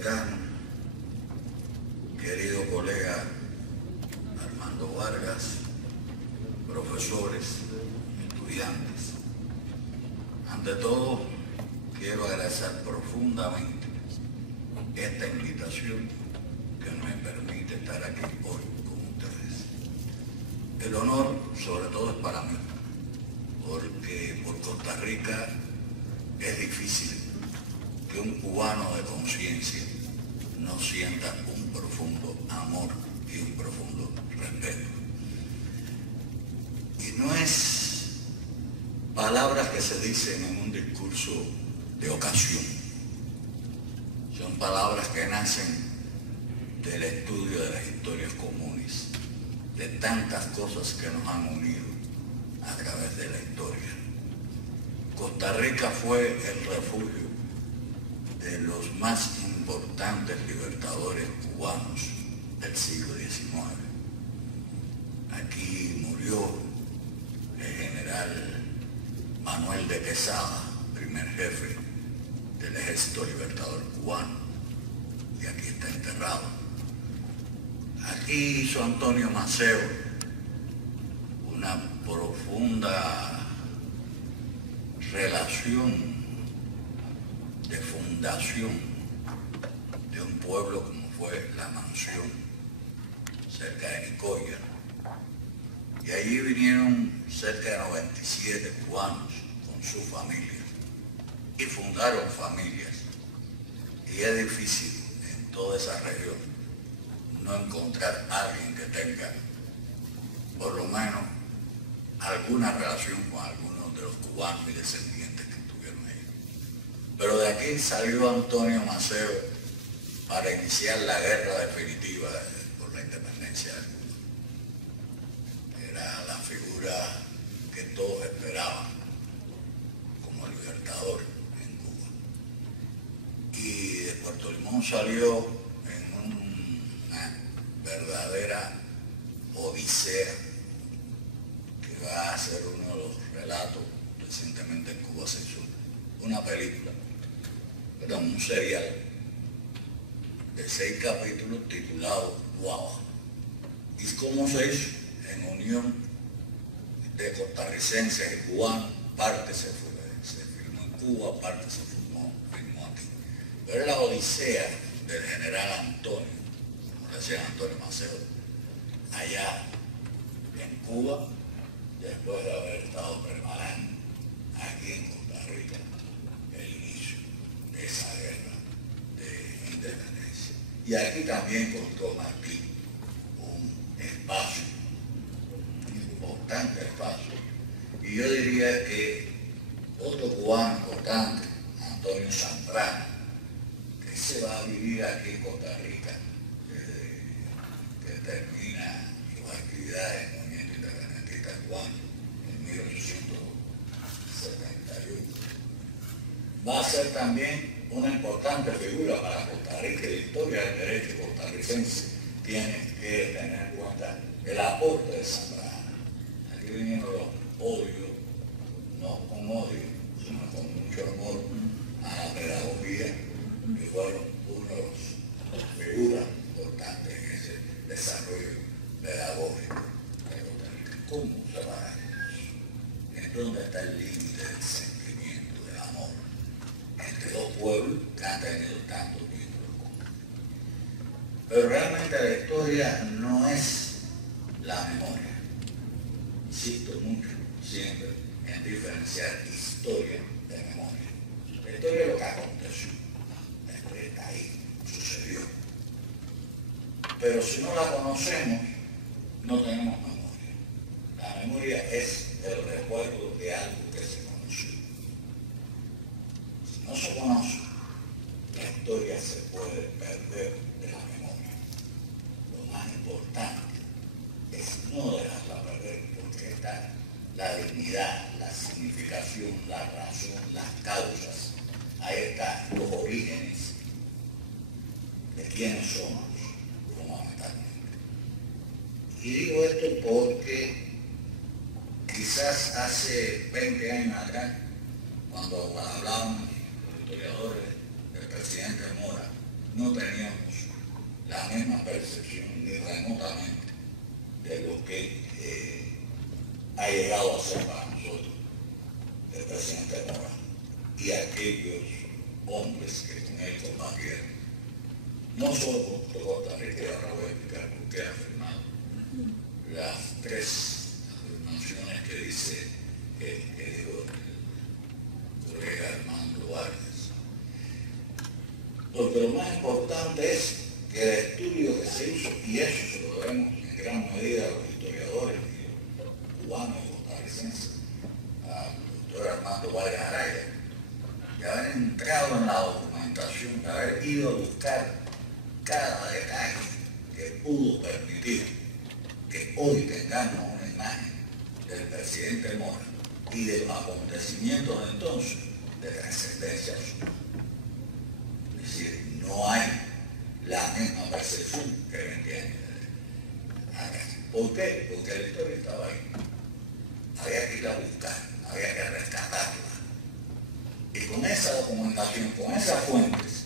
decano, querido colega Armando Vargas, profesores, estudiantes. Ante todo, quiero agradecer profundamente esta invitación que me permite estar aquí hoy con ustedes. El honor, sobre todo, es para mí, porque por Costa Rica es difícil que un cubano de conciencia no sienta un profundo amor y un profundo respeto. Y no es palabras que se dicen en un discurso de ocasión, son palabras que nacen del estudio de las historias comunes, de tantas cosas que nos han unido a través de la historia. Costa Rica fue el refugio de los más importantes libertadores cubanos del siglo XIX. Aquí murió el general Manuel de Quesada, primer jefe del Ejército Libertador Cubano, y aquí está enterrado. Aquí hizo Antonio Maceo una profunda relación de fundación de un pueblo como fue La Mansión, cerca de Nicoya. Y allí vinieron cerca de 97 cubanos con sus familias y fundaron familias. Y es difícil en toda esa región no encontrar a alguien que tenga por lo menos alguna relación con algunos de los cubanos y descendientes que estuvieron ahí. Pero de aquí salió Antonio Maceo para iniciar la guerra definitiva por la independencia de Cuba. Era la figura que todos esperaban como libertador en Cuba. Y de Puerto Limón salió en una verdadera odisea que va a ser uno de los relatos recientemente en Cuba se hizo una película, era un serial de 6 capítulos titulado Guava. ¿Y cómo se hizo? En unión de costarricenses y cubanos, parte se filmó en Cuba, parte se filmó aquí. Pero era la odisea del general Antonio, como le decían Antonio Maceo, allá en Cuba, después de haber estado preparando aquí en Costa Rica el inicio de esa guerra de independencia. Y aquí también encontró Martín un espacio, un importante espacio. Y yo diría que otro cubano importante, Antonio Zambrano, que se va a vivir aquí en Costa Rica desde que termina sus actividades en el movimiento independentista cubano en 1871. Va a ser también una importante figura para Costa Rica y la historia del derecho costarricense. Tiene que tener en cuenta el aporte de Zambrano. Aquí vinieron los odios, no con odio, sino con mucho amor a la pedagogía, que fueron una de las figuras importantes en ese desarrollo pedagógico de Costa Rica. ¿Cómo separarnos? ¿En dónde está el límite del sentimiento, del amor, entre dos pueblos que han tenido tantos vínculos comunes? Pero realmente la historia no es la memoria. Insisto mucho, siempre, en diferenciar historia de memoria. La historia es lo que aconteció. La historia está ahí, sucedió. Pero si no la conocemos, no tenemos memoria. La memoria es el recuerdo de algo que se conoció. Si no se conoce, la historia se puede perder de la memoria. Lo más importante es no dejarla perder, porque está la dignidad, la significación, la razón, las causas. Ahí están los orígenes de quiénes somos fundamentalmente. Y digo esto porque quizás hace 20 años atrás, cuando hablábamos los historiadores del presidente Mora, no teníamos la misma percepción ni remotamente de lo que ha llegado a ser para nosotros el presidente Mora y aquellos hombres que con él combatieron. No solo por Costa Rica, y ahora voy a explicar por qué ha firmado las tres afirmaciones que dice que dijo el colega Armando Vargas. Porque lo más importante es que el estudio que se hizo, y eso se lo debemos en gran medida a los historiadores cubanos y costarricenses, al doctor Armando Vargas Araya, de haber entrado en la documentación, de haber ido a buscar cada detalle que pudo permitir que hoy tengamos una imagen del presidente Mora y de los acontecimientos de entonces de trascendencia social. Es decir, no hay la misma percepción que 20 años acá. ¿Por qué? Porque la historia estaba ahí. Había que ir a buscar, había que rescatarla. Y con esa documentación, con esas fuentes,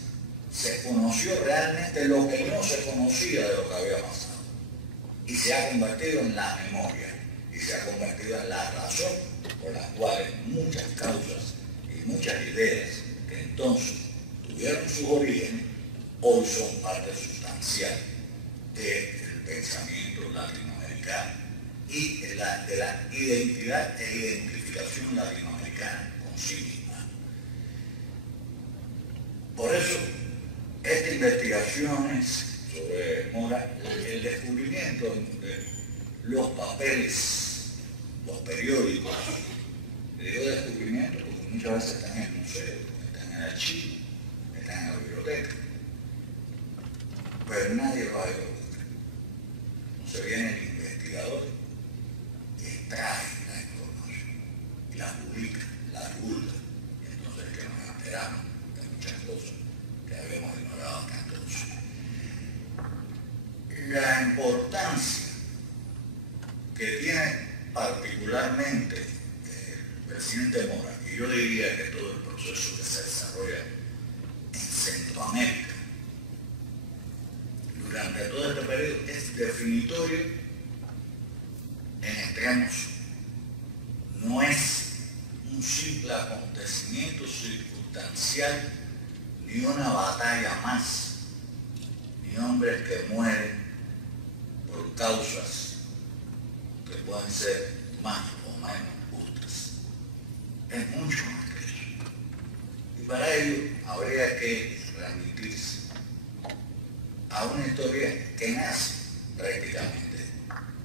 se conoció realmente lo que no se conocía de lo que había pasado. Y se ha convertido en la memoria, y se ha convertido en la razón por la cual muchas causas y muchas ideas que entonces tuvieron sus orígenes, hoy son parte sustancial del pensamiento latinoamericano y de la identidad e identificación latinoamericana consigo misma. Por eso, estas investigaciones sobre Mora, el descubrimiento de los papeles, los periódicos, le digo descubrimiento porque muchas veces están en el museo, están en el archivo, están en la biblioteca, pero nadie lo ha ido a buscar. Entonces viene el investigador y extrae la información y la publica, la divulga, y entonces que nos enteramos de muchas cosas que habíamos ignorado hasta entonces. La importancia que tiene particularmente el presidente Mora, y yo diría que todo el proceso que se desarrolla en Centroamérica durante todo este periodo es definitorio en extremos. No es un simple acontecimiento circunstancial ni una batalla más, ni hombres que mueren por causas que pueden ser más o menos justas. Es mucho más que eso. Y para ello habría que remitirse a una historia que nace prácticamente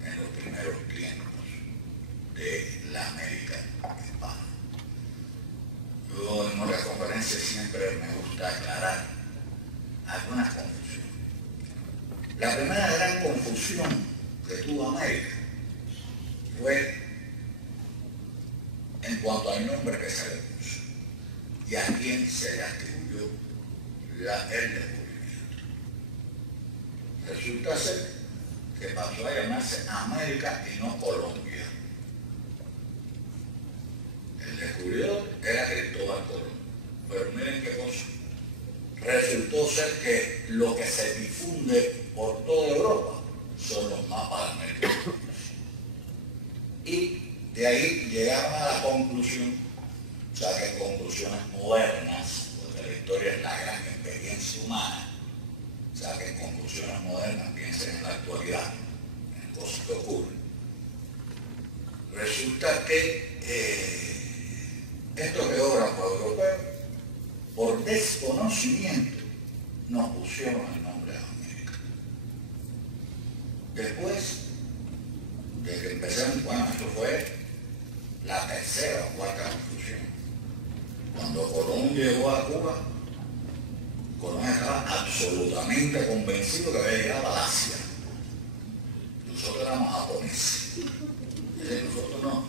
en los primeros tiempos de la América hispana. Yo en otras conferencias siempre me gusta aclarar algunas confusiones. La primera gran confusión que tuvo América fue en cuanto al nombre que se le puso y a quién se le atribuyó el descubrimiento. Resulta ser que pasó a llamarse América y no Colombia. El descubridor era Cristóbal Colón. Pero miren qué cosa. Resultó ser que lo que se difunde por toda Europa son los mapas de América. Y de ahí llegaron a la conclusión, o sea que conclusiones modernas, porque la historia es la gran experiencia humana, o sea que en conclusiones modernas piensen en la actualidad, en cosas que ocurren. Resulta que estos geógrafos europeos, por desconocimiento, nos pusieron el nombre de América. Después de que empezamos, bueno, esto fue la tercera o cuarta conclusión. Cuando Colón llegó a Cuba, Colón estaba absolutamente convencido que había llegado a Asia. Nosotros éramos japoneses. Nosotros no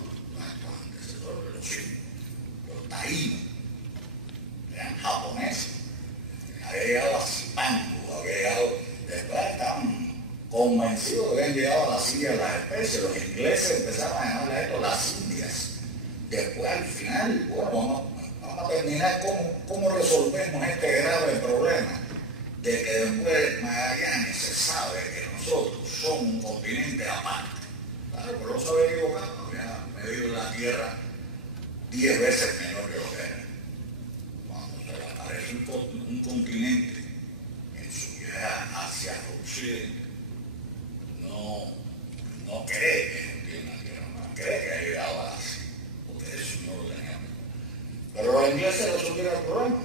antecesores de los chinos, los taínos, eran japoneses. Había llegado a Zipango, había llegado, después estaban convencidos de que habían llegado a las Indias las especies. Los ingleses empezaron a llamarle a esto las Indias. Después al final, bueno, vamos a terminar cómo resolvemos este grave problema de que después de Magallanes se sabe que nosotros somos un continente aparte. Claro, pero no se había equivocado, había medido la Tierra 10 veces menor que lo que era. Cuando se le aparece un continente en su viaje hacia Occidente, no cree que tiene una Tierra, no cree que ha llegado a Asia, porque eso no lo teníamos. Pero los ingleses resolvieron el problema.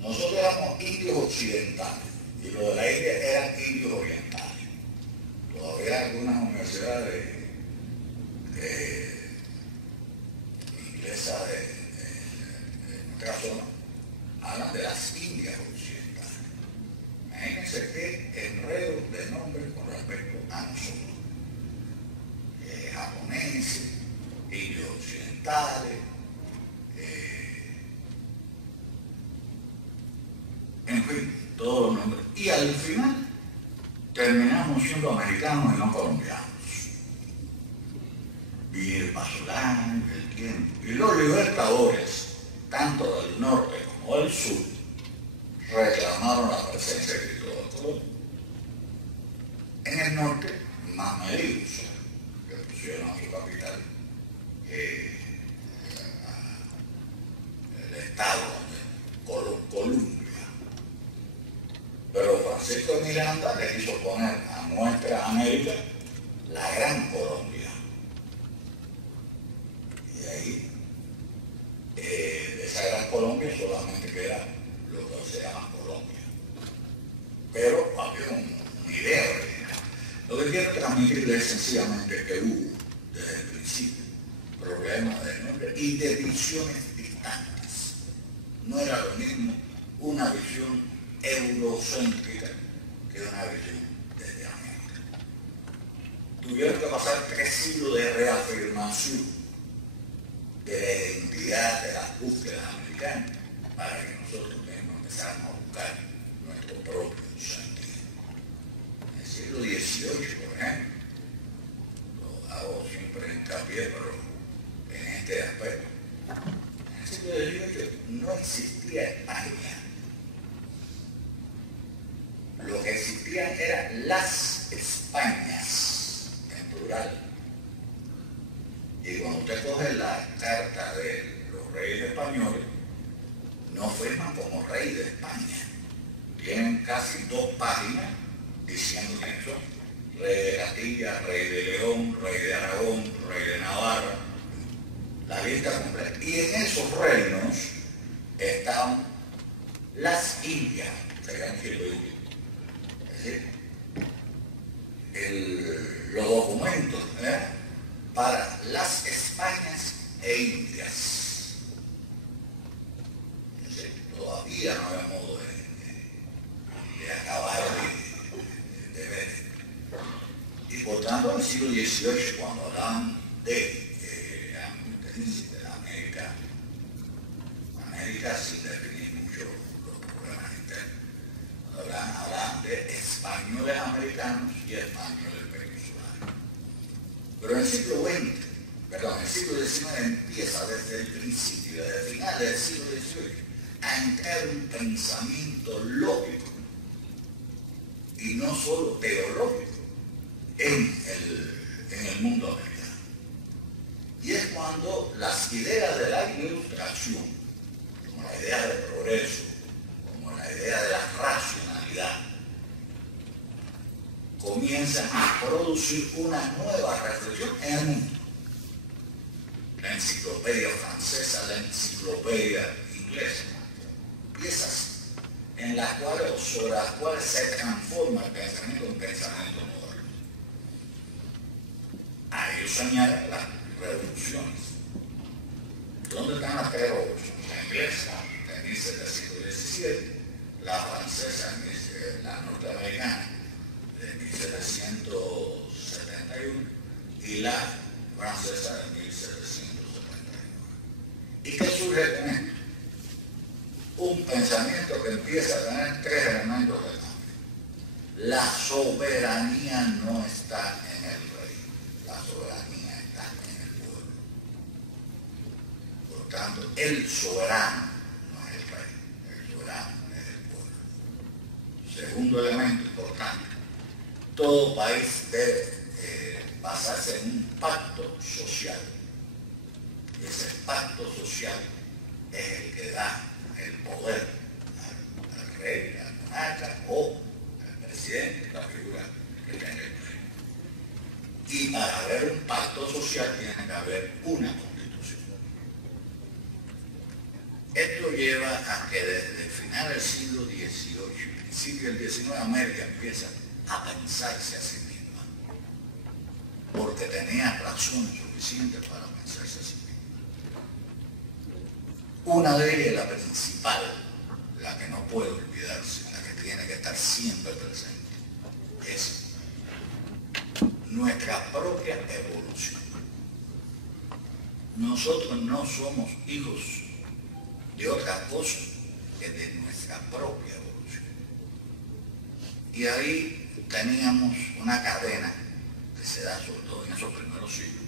Nosotros éramos indios occidentales y los de la India eran indios orientales. Todavía algunas universidades inglesas en nuestra zona hablan de las Indias occidentales. Imagínense qué enredo de nombres con respecto a nosotros. Japoneses, indios occidentales, en fin, todos los nombres. Y al final terminamos siendo americanos y no colombianos. Y el paso largo, el tiempo. Y los libertadores, tanto del norte como del sur, reclamaron la presencia de Cristóbal Colón. En el norte, más medidos, que pusieron a su capital el estado de Colombia. Pero Francisco de Miranda le quiso poner a nuestra América la Gran Colombia. Y ahí, de esa Gran Colombia solamente queda lo que se llama Colombia. Pero había una idea original. Lo que quiero transmitirles es sencillamente que hubo, desde el principio, problemas de nombre y de visiones distantes. No era lo mismo una visión eurocéntrica que una visión desde América. Tuvieron que pasar 3 siglos de reafirmación de la identidad de las búsquedas americanas para que nosotros mismos empezáramos a buscar nuestro propio sentido. En el siglo XVIII, por ejemplo, lo hago siempre hincapié, pero en este aspecto, en el siglo XVIII no existía España. Lo que existían eran las Españas, en plural. Y cuando usted coge la carta de los reyes españoles, no firman como rey de España. Tienen casi 2 páginas diciendo quiénes son. Rey de Castilla, rey de León, rey de Aragón, rey de Navarra. La lista completa. Y en esos reinos estaban las Indias, serían Indias. Los documentos para las Españas e Indias. Todavía no había modo de acabar de ver. Y por tanto, en el siglo XVIII, cuando hablaban de América sin definir mucho los problemas internos, hablan de españoles americanos y españoles peninsulares. Pero en el siglo XX, perdón, el siglo XIX empieza desde el principio, desde el final del siglo XVIII, a entrar un pensamiento lógico y no solo teológico en el mundo americano. Y es cuando las ideas de la ilustración, como la idea del progreso, como la idea de la racionalidad, comienzan a producir una nueva reflexión en el mundo. La enciclopedia francesa, la enciclopedia inglesa, piezas en las cuales, sobre las cuales se transforma el pensamiento en pensamiento moderno. A ellos añaden las revoluciones. ¿Dónde están las 3 revoluciones? La inglesa, en 1717, la francesa, la norteamericana, de 1771, y la francesa de 1779. ¿Y qué surge con esto? Un pensamiento que empieza a tener 3 elementos de cambio. La soberanía no está en el rey, la soberanía está en el pueblo. Por tanto, el soberano no es el rey, el soberano es el pueblo. Segundo elemento importante, todo país debe basarse en un pacto social. Y ese pacto social es el que da el poder al rey, al monarca o al presidente, la figura que tenga el rey. Y para haber un pacto social tiene que haber una constitución. Esto lleva a que desde el final del siglo XVIII, principio del XIX, América empieza a pensarse a sí misma, porque tenía razones suficientes para pensarse a sí misma. Una de ellas, la principal, la que no puede olvidarse, la que tiene que estar siempre presente, es nuestra propia evolución. Nosotros no somos hijos de otra cosa que de nuestra propia evolución. Y ahí teníamos una cadena que se da sobre todo en esos primeros siglos,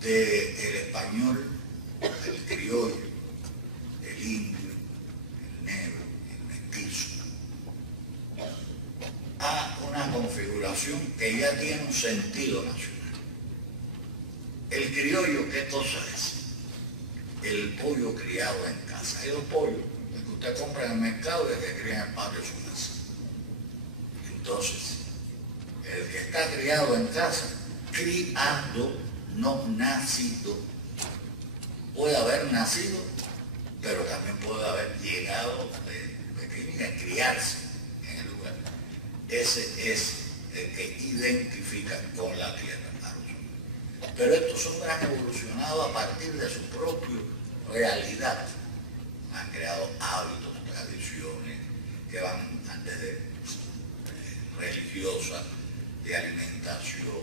del español, el criollo, el indio, el negro, el mestizo, a una configuración que ya tiene un sentido nacional. El criollo, ¿qué cosa es? El pollo criado en casa. Hay dos pollos, el que usted compra en el mercado y el que cría en el patio de su casa. Entonces, el que está criado en casa, criado, no nacido. Puede haber nacido, pero también puede haber llegado de pequeño a criarse en el lugar. Ese es el que identifica con la tierra. Pero estos hombres han evolucionado a partir de su propia realidad. Han creado hábitos, tradiciones que van desde religiosas, de alimentación,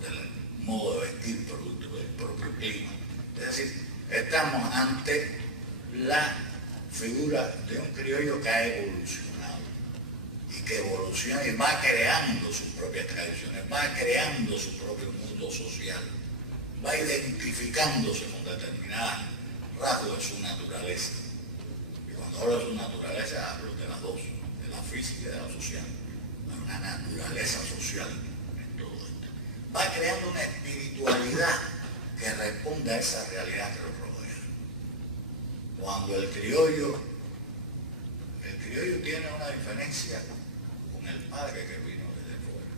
del modo de vestir producto del propio clima. Es decir, estamos ante la figura de un criollo que ha evolucionado y que evoluciona y va creando sus propias tradiciones, va creando su propio mundo social, va identificándose con determinados rasgos de su naturaleza. Y cuando hablo de su naturaleza hablo de las dos, de la física y de la social. Hay una naturaleza social en todo esto. Va creando una espiritualidad que responde a esa realidad que lo rodea. Cuando el criollo tiene una diferencia con el padre que vino desde fuera.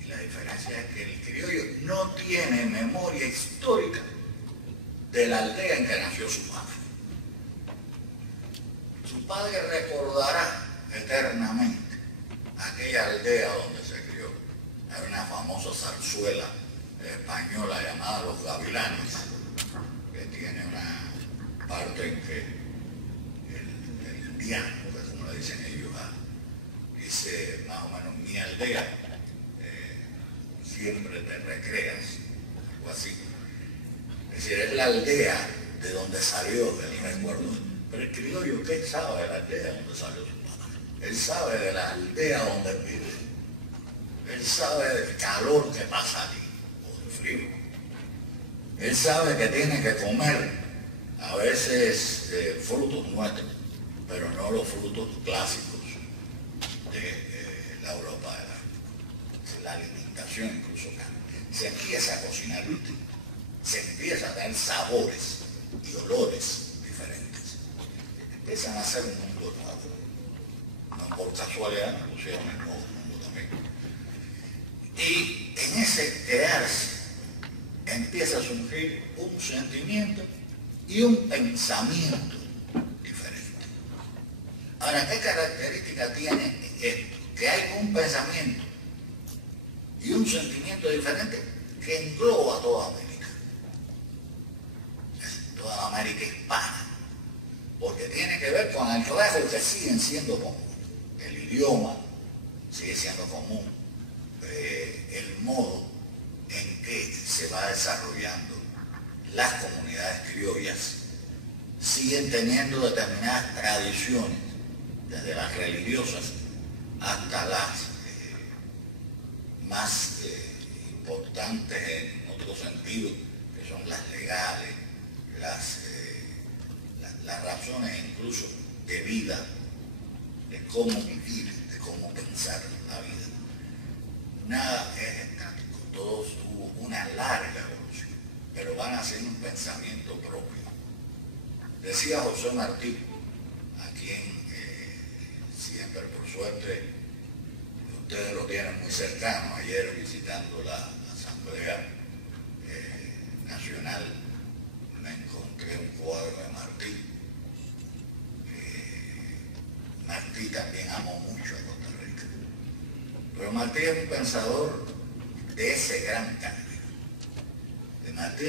Y la diferencia es que el criollo no tiene memoria histórica de la aldea en que nació su padre. Su padre recordará eternamente aquella aldea donde se crió. Hay una famosa zarzuela española llamada Los Gavilanes, que tiene una parte en que el indiano, que es como le dicen ellos, dice más o menos: mi aldea, siempre te recreas, algo así. Es decir, es la aldea de donde salió el recuerdo. Pero el criollo, ¿qué sabe de la aldea de donde salió su padre? Él sabe de la aldea donde vive. Él sabe del calor que pasa allí, o del frío. Él sabe que tiene que comer a veces frutos nuestros, pero no los frutos clásicos de la Europa del Ártico. La alimentación incluso cambia. Se empieza a cocinar distinto. Se empieza a dar sabores y olores diferentes. Empiezan a ser un mundo nuevo. No por casualidad, no pusieron el nuevo mundo también. Y en ese crearse empieza a surgir un sentimiento y un pensamiento diferente. Ahora, ¿qué característica tiene esto? Que hay un pensamiento y un sentimiento diferente que engloba toda América. Toda América hispana. Porque tiene que ver con el rasgo que siguen siendo comunes. El idioma sigue siendo común. El modo en que se va desarrollando las comunidades criollas siguen teniendo determinadas tradiciones, desde las religiosas hasta las más importantes en otro sentido, que son las legales, las razones incluso de vida, de cómo vivir, de cómo pensar la vida. Nada es estático, todo tuvo una larga evolución, pero van haciendo un pensamiento propio. Decía José Martí, a quien siempre, por suerte, ustedes lo tienen muy cercano. Ayer visitando la Asamblea Nacional me encontré un cuadro de Martí. Martí también amó mucho a Costa Rica. Pero Martí es un pensador de ese gran cambio. De Martí,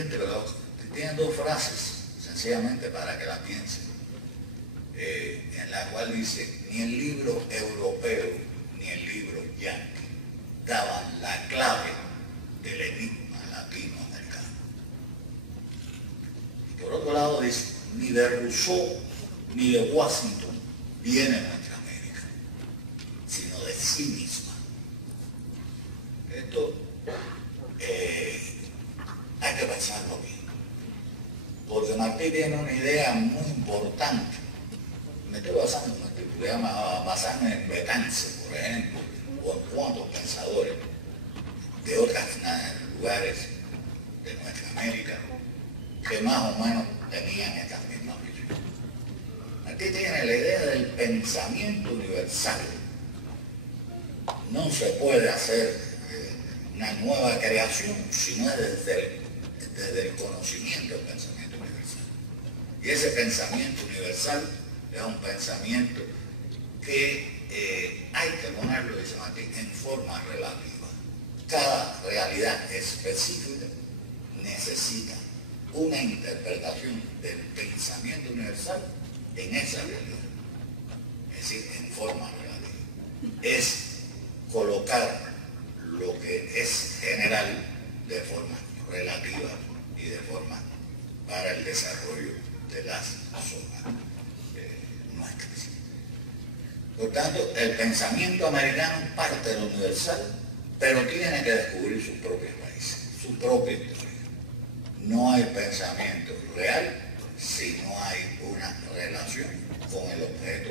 tiene dos frases, sencillamente para que la piensen, en la cual dice: ni el libro europeo ni el libro yanqui daban la clave del enigma latinoamericano. Y por otro lado dice: ni de Rousseau ni de Washington viene nuestra América, sino de sí misma. Esto hay que pensarlo bien, porque Martí tiene una idea muy importante. Me estoy basando en Martí, porque basarme en Betance, por ejemplo, o en cuantos pensadores de otros lugares de nuestra América que más o menos tenían estas mismas visiones. Martí tiene la idea del pensamiento universal. No se puede hacer una nueva creación si no es desde el conocimiento del pensamiento universal. Y ese pensamiento universal es un pensamiento que hay que ponerlo, dice Martí, en forma relativa. Cada realidad específica necesita una interpretación del pensamiento universal en esa realidad, es decir, en forma relativa. Es colocar lo que es general de forma relativa y de forma para el desarrollo de las zonas nuestras. Por tanto, el pensamiento americano parte de lo universal, pero tiene que descubrir sus propias raíces, su propia historia. No hay pensamiento real si no hay una relación con el objeto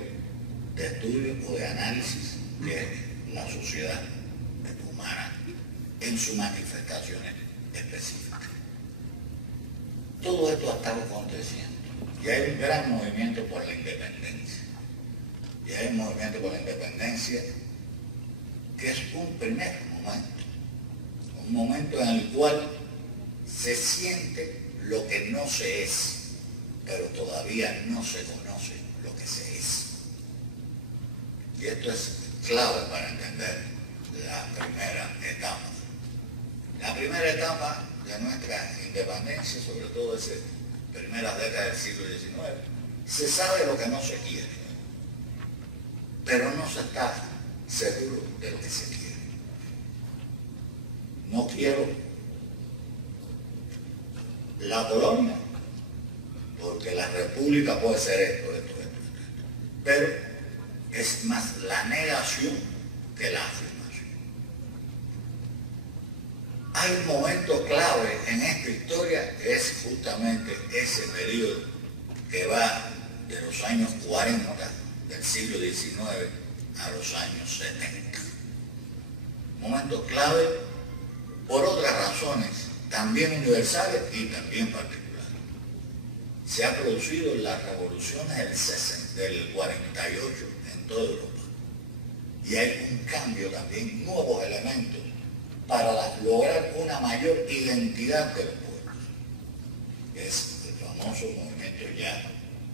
de estudio o de análisis que es la sociedad humana en sus manifestaciones específicas. Todo esto ha estado aconteciendo y hay un gran movimiento por la independencia. Y hay un movimiento por la independencia que es un primer momento, un momento en el cual se siente lo que no se es, pero todavía no se conoce lo que se es. Y esto es clave para entender la primera etapa. La primera etapa de nuestra independencia, sobre todo esas primeras décadas del siglo XIX, se sabe lo que no se quiere, pero no se está seguro de lo que se quiere. No quiero la colonia, porque la república puede ser esto, pero es más la negación que la afirmación. Hay un momento clave en esta historia que es justamente ese periodo que va de los años 40 del siglo XIX a los años 70. Momento clave por otras razones, también universales y también particulares. Se ha producido las revoluciones del 48 en toda Europa. Y hay un cambio también, nuevos elementos para lograr una mayor identidad de los pueblos. Es el famoso movimiento ya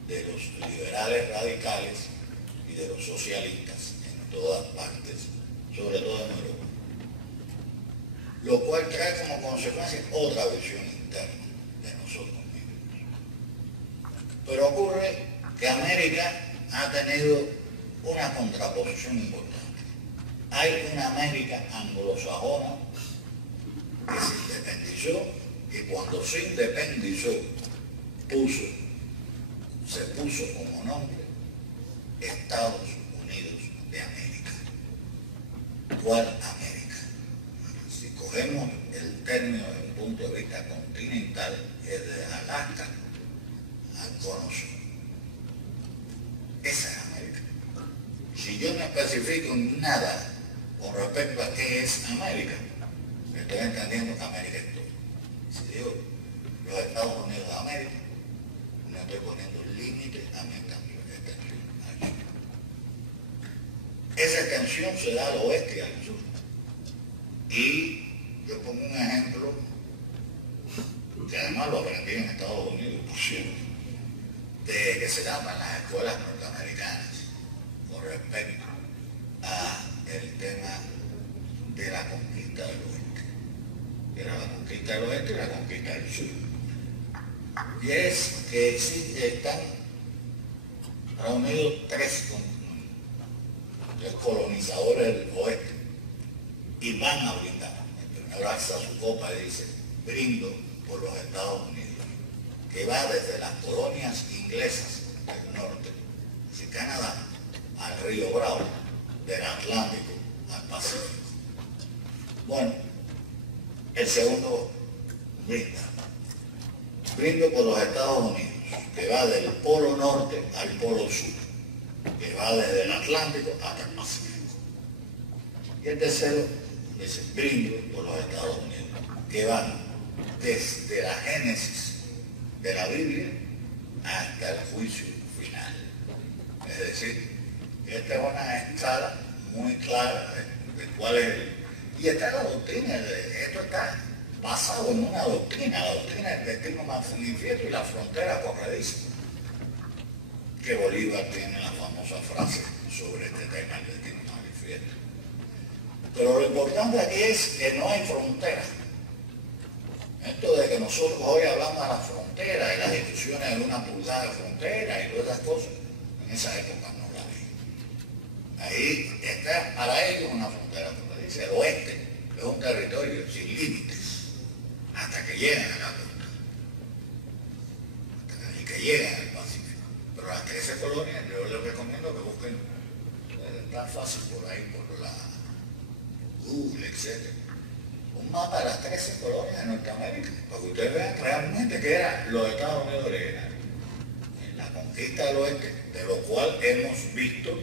de los liberales radicales y de los socialistas en todas partes, sobre todo en Europa. Lo cual trae como consecuencia otra visión interna de nosotros mismos. Pero ocurre que América ha tenido una contraposición importante. Hay una América anglosajona que se independizó y cuando se independizó se puso como nombre Estados Unidos de América. ¿Cuál América? Si cogemos el término desde un punto de vista continental, es de Alaska al Cono Sur. Esa es América. yo no especifico nada con respecto a qué es América, estoy entendiendo que América es todo. Si digo los Estados Unidos de América, no estoy poniendo límite a mi extensión aquí. Esa extensión se da al oeste y al sur. Y yo pongo un ejemplo que además lo aprendí en Estados Unidos, por cierto, de que se llaman las escuelas norteamericanas con respecto a el tema de la conquista del oeste. Era la conquista del oeste y la conquista del sur. Y es que están reunidos tres colonizadores del oeste y van a brindar. El primero alza su copa y dice: brindo por los Estados Unidos, que va desde las colonias inglesas del norte, desde Canadá, al río Bravo, del Atlántico al Pacífico. Bueno, el segundo brinda. Brindo por los Estados Unidos, que va del polo norte al polo sur, que va desde el Atlántico hasta el Pacífico. Y el tercero dice: brindo por los Estados Unidos, que van desde la Génesis de la Biblia hasta el juicio final. Es decir, esta es una escala muy clara de cuál es y está la doctrina, esto está basado en una doctrina, la doctrina del destino manifiesto y la frontera corrediza, que Bolívar tiene la famosa frase sobre este tema, el destino manifiesto. Pero lo importante aquí es que no hay frontera. Esto de que nosotros hoy hablamos de la frontera y las discusiones de una pulgada de frontera y todas esas cosas, en esa época no la vi. Ahí está para ellos una frontera, como dice, el oeste es un territorio sin límites hasta que llegan a la costa, hasta que llegan al Pacífico. Pero las 13 colonias yo les recomiendo que busquen, está fácil por ahí, por la Google, etc. Un mapa de las 13 colonias de Norteamérica, para que ustedes vean realmente que eran los Estados Unidos originales. En la conquista del oeste, de lo cual hemos visto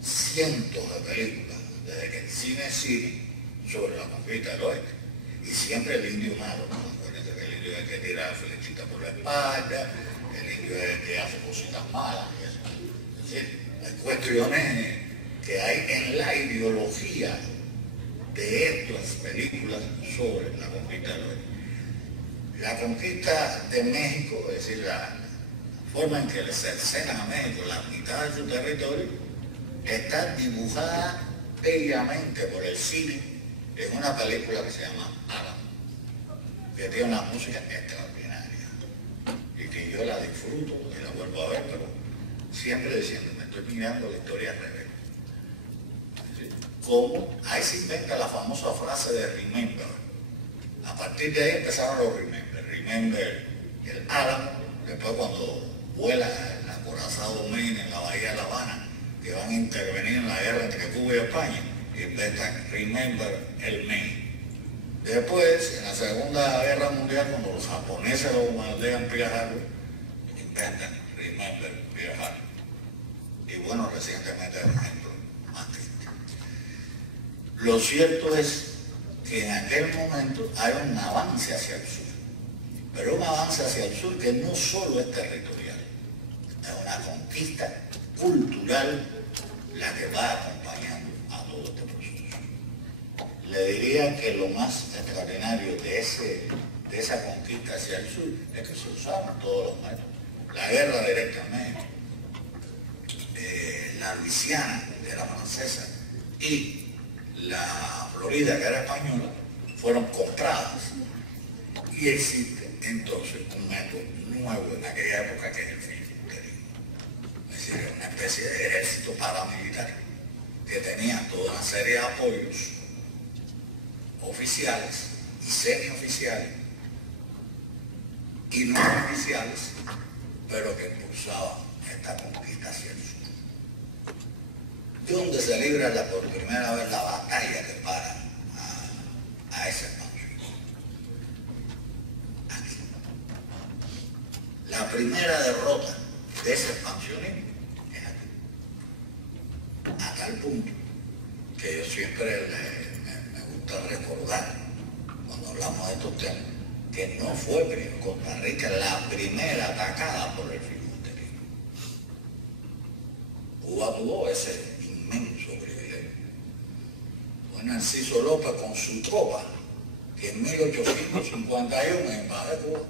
cientos de películas, desde que el cine es cine, sobre la conquista del oeste. Y siempre el indio malo, ¿no? Acuérdense que el indio es el que tira la flechita por la espalda, el indio es el que hace cositas malas. Es decir, hay cuestiones que hay en la ideología de estas películas sobre la conquista del oeste. La conquista de México, es decir, la forma en que le cercenan a México la mitad de su territorio, está dibujada bellamente por el cine en una película que se llama Álamo, que tiene una música extraordinaria y que yo la disfruto y la vuelvo a ver, pero siempre diciendo, me estoy mirando la historia al revés. Como ahí se inventa la famosa frase de Remember. A partir de ahí empezaron los Remember. Remember el Álamo, después cuando vuela el acorazado Maine en la bahía de La Habana, que van a intervenir en la guerra entre Cuba y España, inventan Remember el Maine. Después, en la Segunda Guerra Mundial, cuando los japoneses lo bombardean Pearl Harbor, inventan Remember Pearl Harbor. Y bueno, recientemente, por ejemplo, más triste. Lo cierto es que en aquel momento hay un avance hacia el sur, pero un avance hacia el sur que no solo es territorial, es una conquista cultural la que va acompañando a todo este proceso. Le diría que lo más extraordinario de esa conquista hacia el sur es que se usaron todos los métodos. La guerra directa en México, la Luisiana, que era francesa, y la Florida, que era española, fueron compradas. Y existe entonces un método nuevo en aquella época que es el filibusterismo. Es decir, una especie de ejército paramilitar que tenía toda una serie de apoyos oficiales y semioficiales y no oficiales, pero que impulsaban esta conquista hacia el sur. Donde se libra por primera vez la batalla que para a ese expansión. Aquí. La primera derrota de ese expansionismo es aquí. a tal punto que yo siempre me gusta recordar, cuando hablamos de estos temas, que no fue Costa Rica la primera atacada por el filibusterismo. Cuba tuvo ese inmenso privilegio. Fue Narciso López con su tropa, que en 1851 invade Cuba,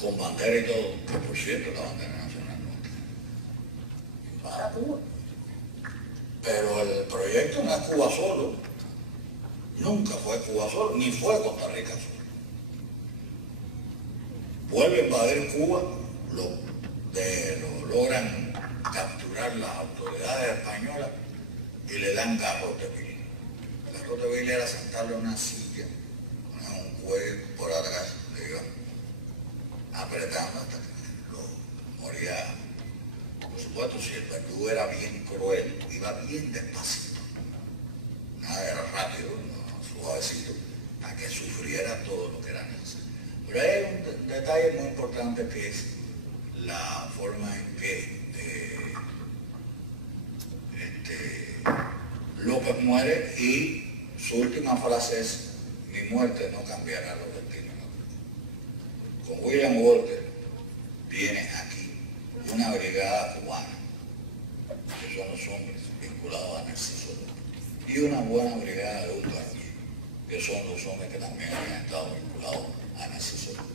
con bandera y todo, que por cierto la bandera nacional nuestra, invade Cuba. Pero el proyecto no es Cuba solo, nunca fue Cuba solo, ni fue Costa Rica solo. Vuelve a invadir Cuba, lo logran capturar las autoridades españolas y le dan garrote vil. Garrote vil era sentarlo en una silla, poner un cuello por atrás, le iban apretando hasta que lo moría. Por supuesto, si el verdugo era bien cruel, iba bien despacito. Nada era rápido, no, suavecito, para que sufriera todo lo que era necesario. Pero hay un detalle muy importante que es la forma en que López muere y su última frase es: mi muerte no cambiará los destinos. Con William Walker viene aquí una brigada cubana, que son los hombres vinculados a Narciso López, y una buena brigada de húngaros, que son los hombres que también habían estado vinculados a Narciso López.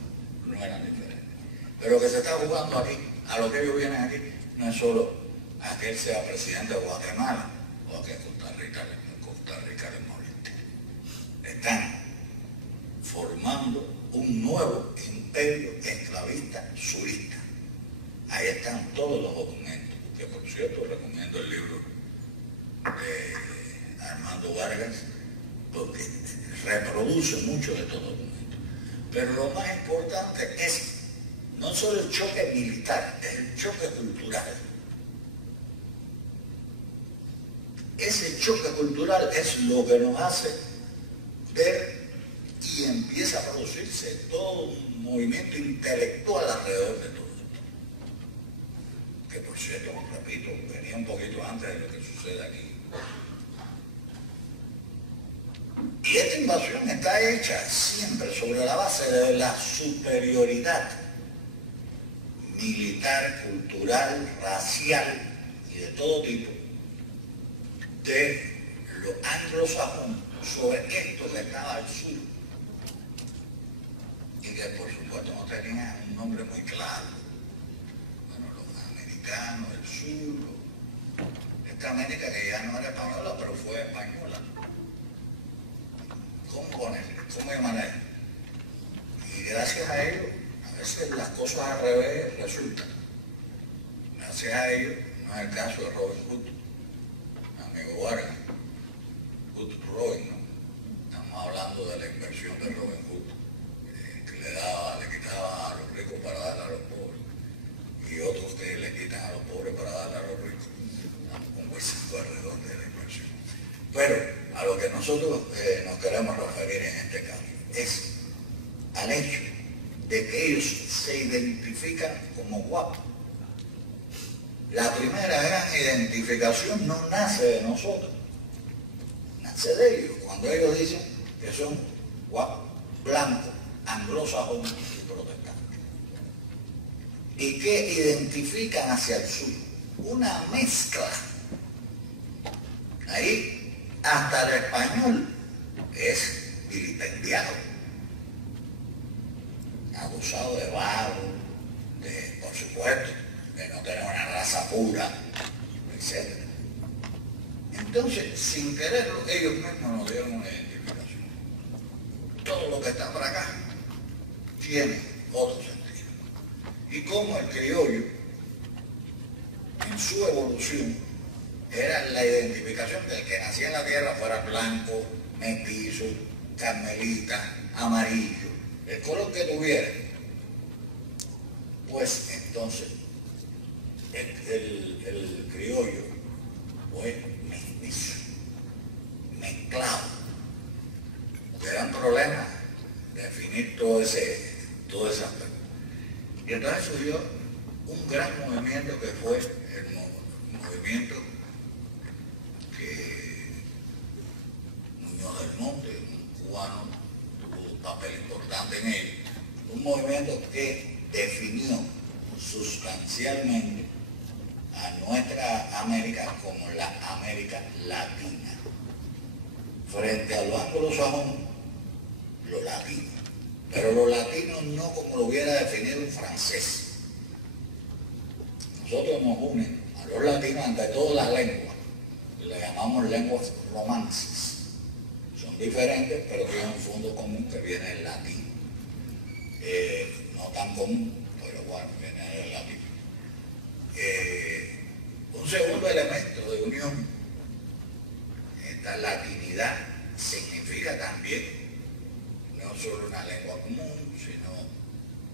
No eran diferentes. Pero lo que se está jugando aquí, a lo que ellos vienen aquí, no es solo a que él sea presidente de Guatemala o a que Costa Rica les moleste. Están formando un nuevo imperio esclavista surista. Ahí están todos los documentos, que por cierto recomiendo el libro de Armando Vargas, porque reproduce mucho de estos documentos. Pero lo más importante es no solo el choque militar, es el choque cultural. Ese choque cultural es lo que nos hace ver y empieza a producirse todo un movimiento intelectual alrededor de todo esto. Que por cierto, repito, venía un poquito antes de lo que sucede aquí. Y esta invasión está hecha siempre sobre la base de la superioridad militar, cultural, racial y de todo tipo de los anglosajones sobre esto que estaba al sur y que por supuesto no tenía un nombre muy claro. Bueno, los americanos, el sur, esta América que ya no era española pero fue española. ¿Cómo ponerle? ¿Cómo llamarla? Y gracias a ellos, a veces las cosas al revés resultan. Gracias a ellos, no es el caso de Robin Hood, amigo Vargas, Hood Robin, ¿no? Estamos hablando de la inversión de Robin Hood, que le quitaba a los ricos para darle a los pobres, y otros que le quitan a los pobres para darle a los ricos. Estamos conversando alrededor de la inversión. Pero a lo que nosotros nos queremos referir en este caso es al hecho de que ellos se identifican como guapos. La primera gran identificación no nace de nosotros, nace de ellos, cuando ellos dicen que son guapos, blancos, anglosajones y protestantes. ¿Y qué identifican hacia el sur? Una mezcla. Ahí hasta el español es vilipendiado, acusado de vago, de, por supuesto, de no tener una raza pura, etc. Entonces, sin quererlo, ellos mismos nos dieron una identificación. Todo lo que está por acá tiene otro sentido. Y como el criollo, en su evolución, era la identificación del que nacía en la tierra, fuera blanco, mestizo, carmelita, amarillo, el color que tuviera. Pues entonces el criollo fue mestizo, mezclado. Era un problema definir todo ese aspecto. Y entonces surgió un gran movimiento que fue el movimiento nuestra América como la América Latina. Frente a lo anglosajón, lo latino. Pero lo latino no como lo hubiera definido un francés. Nosotros nos unen a los latinos ante todas las lenguas. Le llamamos lenguas romances. Son diferentes, pero tienen un fondo común que viene del latín. No tan común, pero bueno, viene del latín. Un segundo elemento de unión, esta latinidad, significa también no solo una lengua común, sino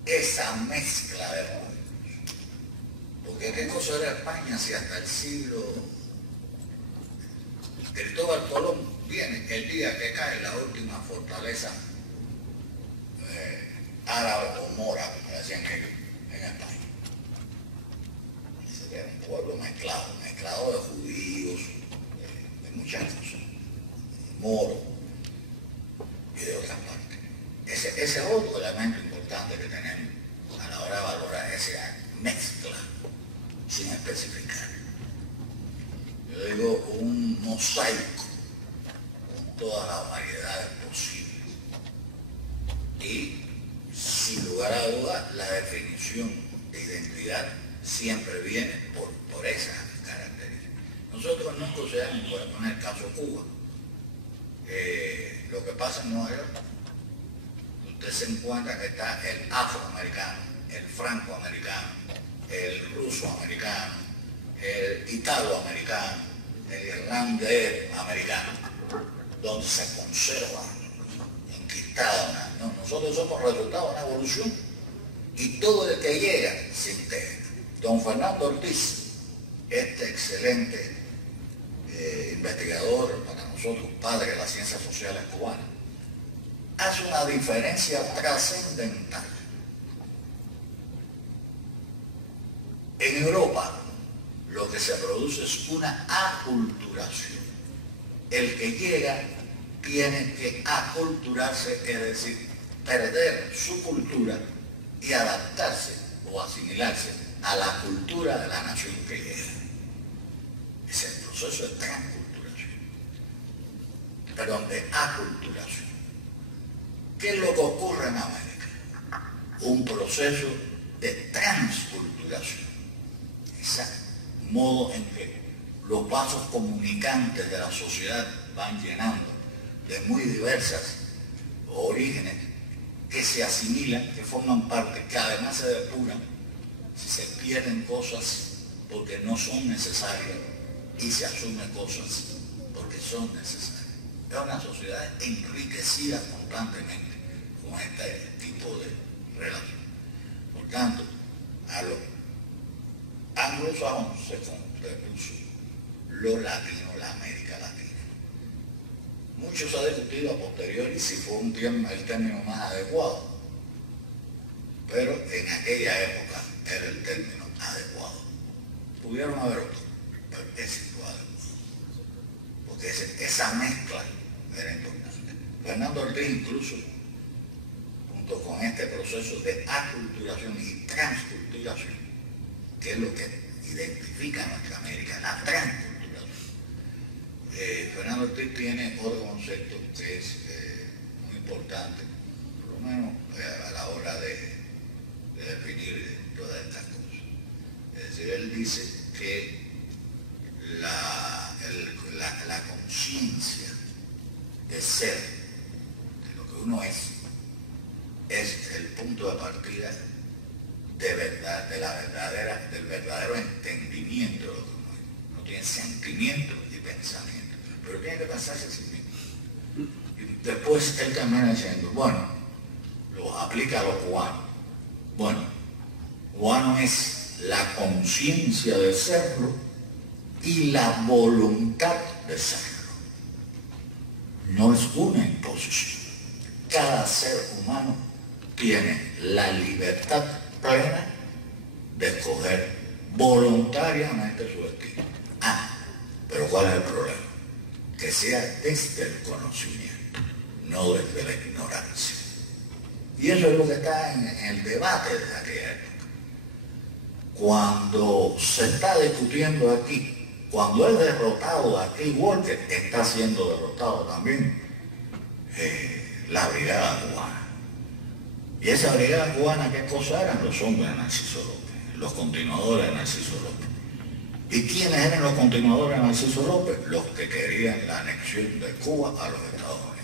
esa mezcla de pueblos. Porque qué cosa era España si hasta el siglo Cristóbal Colón viene el día que cae la última fortaleza árabe o mora, como decían ellos, en España. Ese era un pueblo mezclado de judíos, de muchas cosas, moros y de otras partes. Ese es otro elemento importante que tenemos a la hora de valorar esa mezcla, sin especificar. Yo digo un mosaico con todas las variedades posibles. Y, sin lugar a dudas, la definición de identidad siempre viene por esas características. Nosotros no consideramos, por ejemplo, en el caso de Cuba, lo que pasa en Nueva York, usted se encuentra que está el afroamericano, el francoamericano, el ruso-americano, el italoamericano, el irlandés americano, donde se conserva enquistada. No, nosotros somos resultado de una evolución y todo el que llega se integra. Don Fernando Ortiz, este excelente investigador, para nosotros padre de las ciencias sociales cubanas, hace una diferencia trascendental. En Europa lo que se produce es una aculturación. El que llega tiene que aculturarse, es decir, perder su cultura y adaptarse o asimilarse a la cultura de la nación que llega. Es el proceso de transculturación, perdón, de aculturación. ¿Qué es lo que ocurre en América? Un proceso de transculturación. Ese modo en que los vasos comunicantes de la sociedad van llenando de muy diversas orígenes que se asimilan, que forman parte, que además se depuran, se pierden cosas porque no son necesarias y se asumen cosas porque son necesarias. Es una sociedad enriquecida constantemente con este tipo de relación. Por tanto, a los anglosajones se puso lo latino, la América Latina. Mucho se ha discutido a posteriori si fue el término más adecuado, pero en aquella época era el término adecuado. Pudieron haber otros, pero ese fue adecuado, porque esa mezcla era importante. Fernando Ortiz incluso, junto con este proceso de aculturación y transculturación, que es lo que identifica a nuestra América, la transculturación. Fernando Ortiz tiene otro concepto que es muy importante, por lo menos a la hora de definir todas estas cosas. Es decir, él dice que la conciencia de ser, de lo que uno es el punto de partida de verdad, del verdadero entendimiento de lo que uno es. No tiene sentimiento y pensamiento, pero tiene que pasarse a sí mismo. Y después él termina diciendo, bueno, lo aplica a los cubanos. Bueno, cubano es la conciencia de serlo y la voluntad de serlo. No es una imposición. Cada ser humano tiene la libertad plena de escoger voluntariamente su destino. Pero ¿cuál es el problema? Que sea desde el conocimiento, no desde la ignorancia. Y eso es lo que está en el debate de aquella época. cuando se está discutiendo aquí, cuando es derrotado aquí Walker, está siendo derrotado también la brigada cubana. Y esa brigada cubana, ¿qué cosa eran? Los hombres de Narciso López, los continuadores de Narciso López. ¿Y quiénes eran los continuadores de Narciso López? Los que querían la anexión de Cuba a los Estados Unidos.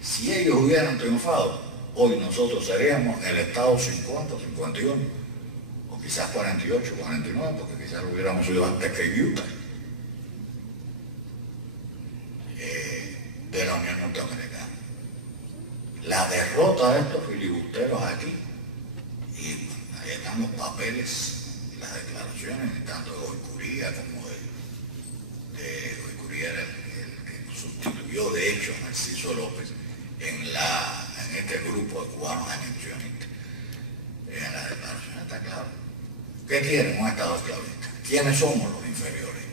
Si ellos hubieran triunfado, hoy nosotros seríamos el Estado 50, 51, o quizás 48, 49, porque quizás lo hubiéramos ido antes que Utah, de la Unión Norteamericana. La derrota de estos filibusteros aquí, y ahí están los papeles, las declaraciones, tanto de Goycuría como de Goycuría era el que sustituyó de hecho a Narciso López en este grupo de cubanos anexionistas. En la declaración está claro. ¿Qué quieren un Estado esclavista? ¿Quiénes somos los inferiores?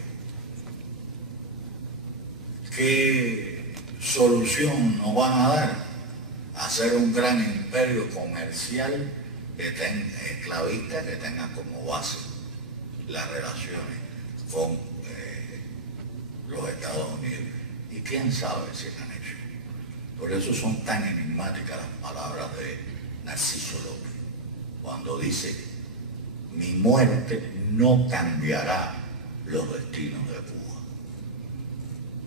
¿Qué solución nos van a dar? Hacer un gran imperio comercial esclavista que tenga como base las relaciones con los Estados Unidos. Y quién sabe si es anexión. Por eso son tan enigmáticas las palabras de Narciso López, cuando dice: mi muerte no cambiará los destinos de Cuba.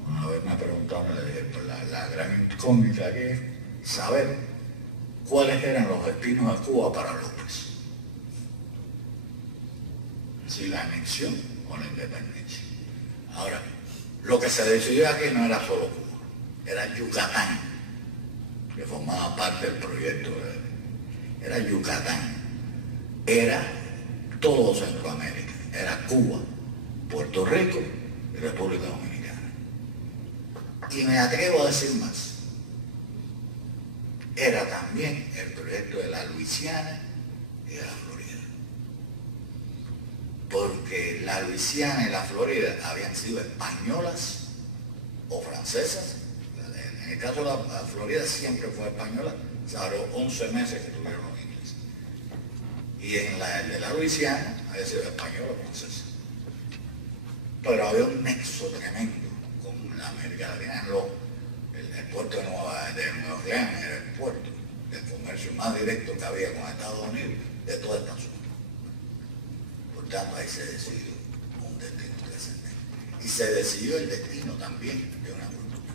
Una vez me preguntaron, la gran incógnita que es saber cuáles eran los destinos de Cuba para López. Si la anexión o la independencia. Ahora, lo que se decidió aquí no era solo Cuba, era Yucatán, que formaba parte del proyecto. Era Yucatán, era todo Centroamérica, era Cuba, Puerto Rico y República Dominicana. Y me atrevo a decir más, era también el proyecto de la Luisiana y de la Florida. Porque la Luisiana y la Florida habían sido españolas o francesas. En el caso de la Florida siempre fue española, salvo 11 meses que tuvieron los ingleses. Y en el de la Luisiana había sido española o francesa. Pero había un nexo tremendo con la América Latina. El puerto de Nueva Orleans era el puerto de comercio más directo que había con Estados Unidos de toda esta zona. Por tanto, ahí se decidió un destino trascendente. Y se decidió el destino también de una cultura.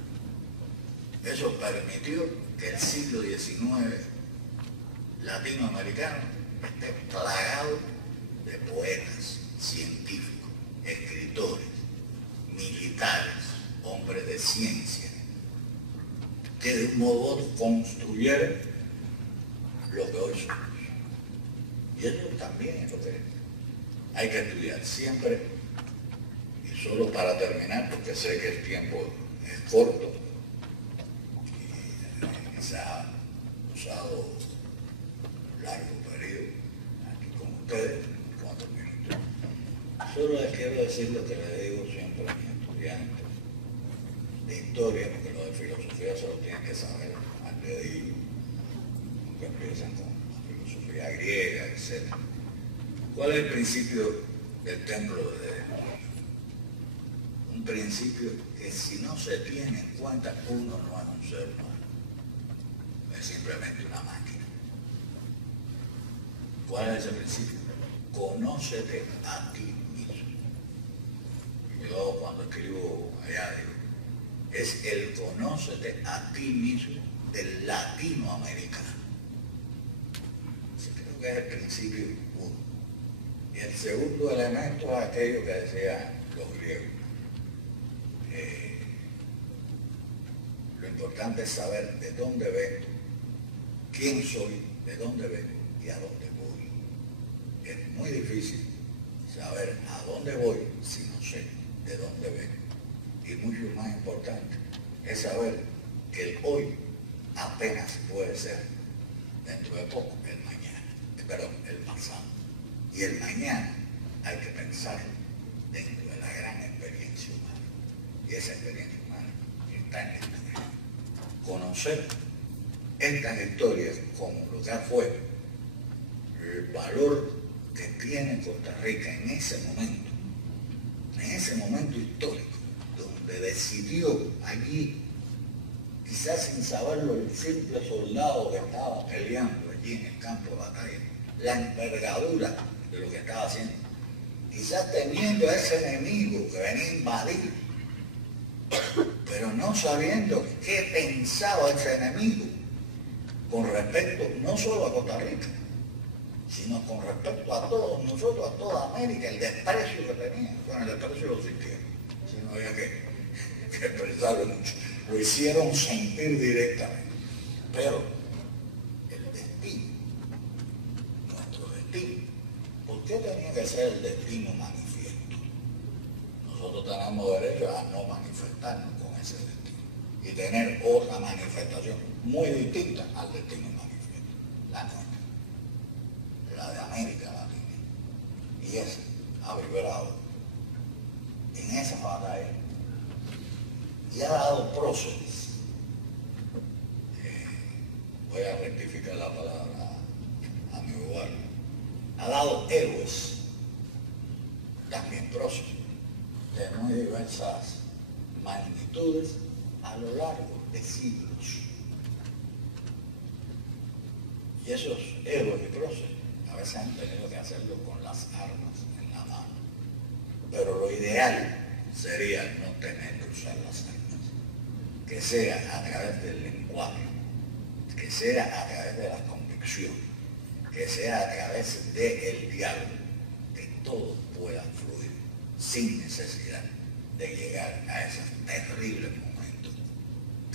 Eso permitió que el siglo XIX latinoamericano esté plagado de poetas, científicos, escritores, militares, hombres de ciencia, que de un modo u otro construyeron lo que hoy somos. Y eso también es lo que hay que estudiar siempre. Y solo para terminar, porque sé que el tiempo es corto y se ha usado largo periodo aquí con ustedes, 4 minutos. Solo les quiero decir lo que le digo siempre a mis estudiantes de historia, porque lo de filosofía se lo tienen que saber antes de ir, que empiezan con la filosofía griega, etc. ¿Cuál es el principio del templo de Delfos? Un principio que si no se tiene en cuenta, uno no es un ser humano, es simplemente una máquina. ¿Cuál es ese principio? Conócete a ti mismo. Y yo cuando escribo allá digo, es el conócete a ti mismo del latinoamericano. Yo creo que es el principio uno. Y el segundo elemento es aquello que decían los griegos. Lo importante es saber de dónde vengo, quién soy, de dónde vengo y a dónde voy. Es muy difícil saber a dónde voy si no sé de dónde vengo. Y mucho más importante es saber que el hoy apenas puede ser dentro de poco el mañana, el pasado. Y el mañana hay que pensar dentro de la gran experiencia humana. Y esa experiencia humana está en esta guerra. Conocer estas historias como lo que fue el valor que tiene Costa Rica en ese momento histórico, donde decidió allí, quizás sin saberlo el simple soldado que estaba peleando allí en el campo de batalla, la envergadura de lo que estaba haciendo, quizás temiendo a ese enemigo que venía a invadir, pero no sabiendo qué pensaba ese enemigo con respecto no solo a Costa Rica, sino con respecto a todos nosotros, a toda América, el desprecio que tenía. Bueno, el desprecio lo sintieron, si no había que expresarlo mucho. Lo hicieron sentir directamente. Pero el destino, nuestro destino, ¿por qué tenía que ser el destino manifiesto? Nosotros tenemos derecho a no manifestarnos con ese destino y tener otra manifestación muy distinta al destino manifiesto, la nuestra, la de América Latina. Y esa ha vibrado en esa batalla y ha dado próceres. Voy a rectificar la palabra a mi lugar. Ha dado héroes, también próceres, de muy diversas magnitudes a lo largo de siglos. Y esos héroes y próceres a veces han tenido que hacerlo con las armas en la mano. Pero lo ideal sería no tener que usar las armas, que sea a través del lenguaje, que sea a través de la convicción, que sea a través del diálogo, que todo pueda fluir sin necesidad de llegar a esos terribles momentos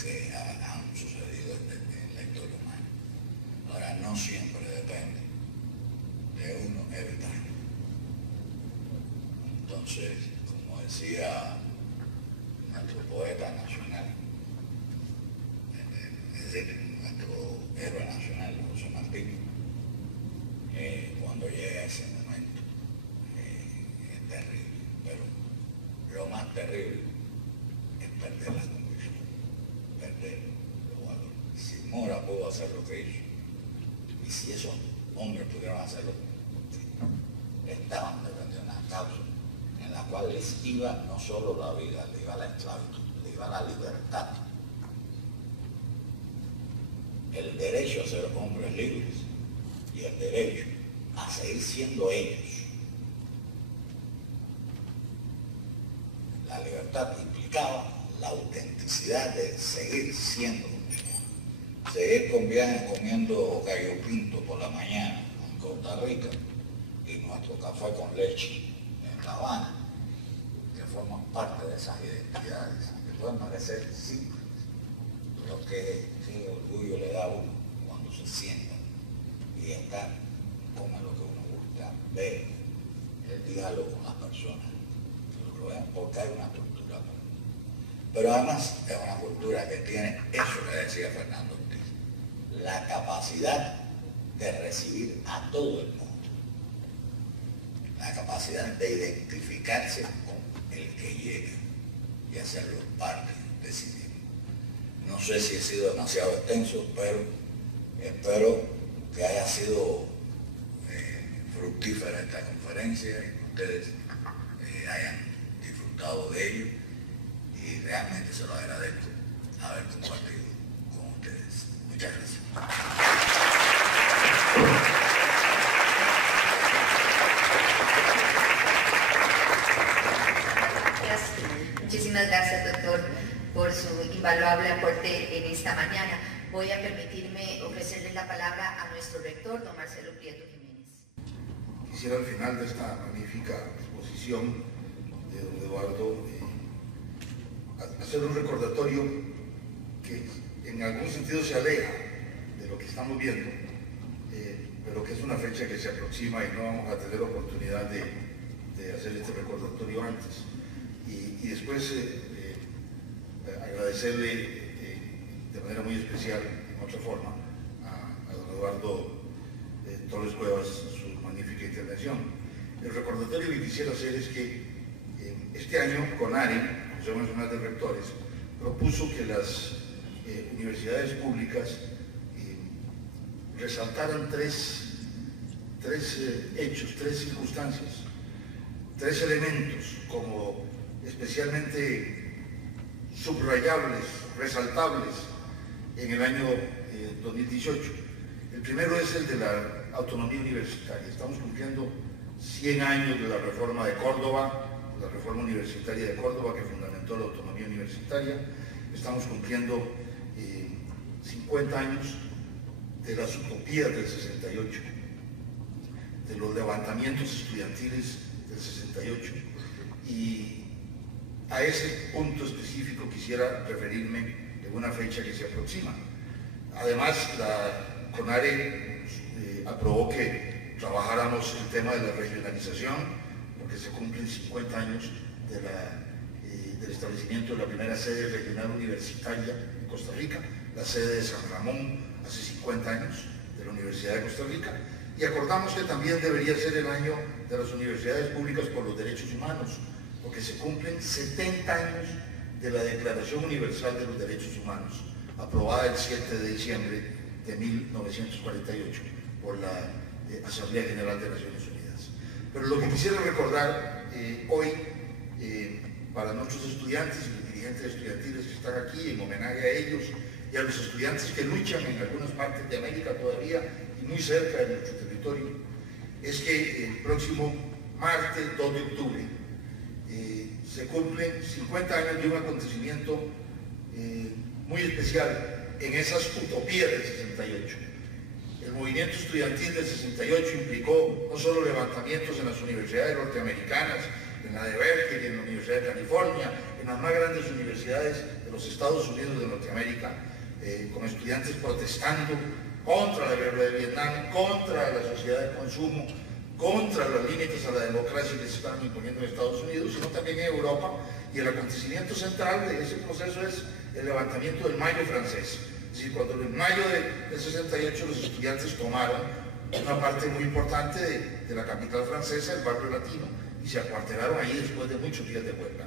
que han sucedido en la historia humana. Ahora, no siempre depende de uno evitarlo. Entonces, como decía nuestro poeta nacional, es decir, nuestro héroe nacional, José Martí, cuando llega ese momento, es terrible, pero lo más terrible es perder la convicción, perder los valores. Si Mora pudo hacer lo que hizo, y si esos hombres pudieron hacerlo, estaban defendiendo una causa en la cual les iba no solo la vida, le iba la esclavitud, le iba la libertad, el derecho a ser hombres libres y el derecho a seguir siendo ellos. La libertad implicaba la autenticidad de seguir siendo ellos. Seguir comiendo gallo pinto por la mañana en Costa Rica y nuestro café con leche en La Habana, que forman parte de esas identidades, que pueden parecer simples, pero que orgullo le da a uno cuando se sienta y está, come lo que uno gusta, ve el diálogo con las personas, que lo vean, porque hay una cultura. Pero además es una cultura que tiene eso que decía Fernando Ortiz, la capacidad de recibir a todo el mundo, la capacidad de identificarse con el que llega y hacerlo parte de sí mismo. No sé si he sido demasiado extenso, pero espero que haya sido fructífera esta conferencia y que ustedes hayan disfrutado de ello, y realmente se lo agradezco haber compartido con ustedes. Muchas gracias. Muchísimas gracias, doctor, por su invaluable aporte en esta mañana. Voy a permitirme ofrecerle la palabra a nuestro rector, don Marcelo Prieto Jiménez. Quisiera al final de esta magnífica exposición de don Eduardo hacer un recordatorio que en algún sentido se aleja de lo que estamos viendo, pero que es una fecha que se aproxima y no vamos a tener oportunidad de hacer este recordatorio antes. Y después agradecerle de manera muy especial, en otra forma, a don Eduardo Torres Cuevas su magnífica intervención. El recordatorio que quisiera hacer es que este año CONARE, Consejo Nacional de Rectores, propuso que las universidades públicas resaltaran tres tres hechos, tres circunstancias, tres elementos como especialmente subrayables, resaltables en el año 2018. El primero es el de la autonomía universitaria. Estamos cumpliendo 100 años de la reforma de Córdoba, la reforma universitaria de Córdoba que fundamentó la autonomía universitaria. Estamos cumpliendo 50 años de las utopías del 68, de los levantamientos estudiantiles del 68, y a ese punto específico quisiera referirme en una fecha que se aproxima. Además, la CONARE aprobó que trabajáramos el tema de la regionalización, porque se cumplen 50 años del establecimiento de la primera sede regional universitaria en Costa Rica, la sede de San Ramón, hace 50 años, de la Universidad de Costa Rica, y acordamos que también debería ser el año de las universidades públicas por los derechos humanos, porque se cumplen 70 años de la Declaración Universal de los Derechos Humanos, aprobada el 7 de diciembre de 1948 por la Asamblea General de Naciones Unidas. Pero lo que quisiera recordar hoy para nuestros estudiantes y los dirigentes estudiantiles que están aquí, en homenaje a ellos y a los estudiantes que luchan en algunas partes de América todavía y muy cerca de nuestro territorio, es que el próximo martes 2 de octubre se cumplen 50 años de un acontecimiento muy especial en esas utopías del 68. El movimiento estudiantil del 68 implicó no solo levantamientos en las universidades norteamericanas, en la de Berkeley, en la Universidad de California, en las más grandes universidades de los Estados Unidos de Norteamérica, con estudiantes protestando contra la guerra de Vietnam, contra la sociedad de consumo, contra los límites a la democracia que se están imponiendo en Estados Unidos, sino también en Europa. Y el acontecimiento central de ese proceso es el levantamiento del Mayo francés. Es decir, cuando en mayo del 68 los estudiantes tomaron una parte muy importante de la capital francesa, el barrio latino, y se acuartelaron ahí después de muchos días de huelga.